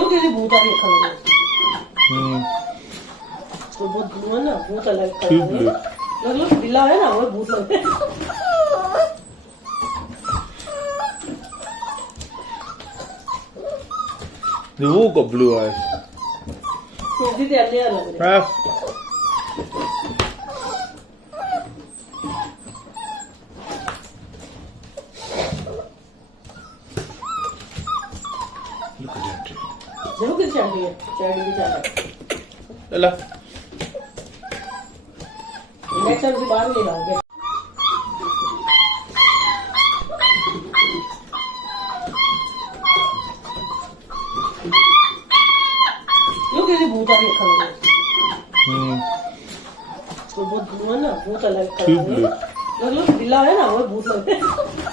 여기 못 알이 가는 हम्म तो बहुत धुआं ना बहुत अलग ठीक कलर है है मतलब पीला है ना वो बहुत लग वो got blue eyes सूजी ते अन्य लग रहे Raf look at that जरूर किस चांदी है चांदी की चांदी Ella नेक्स्ट टाइम से बाहर ले लाओगे यो किसी भूत आ रही है हम्म तो बहुत धुआं ना बहुत अलग ठीक कलर है है मतलब पीला है ना वो बहुत लग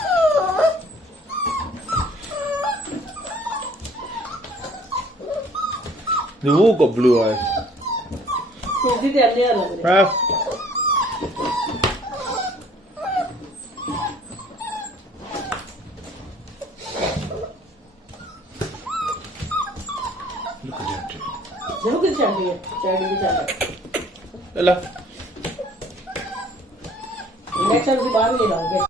वो got blue eyes सूजी ते अन्य लग रहे Raf look at that जरूर किस चांदी है चांदी की चांदी Ella नेक्स्ट टाइम से बाहर ले लाओगे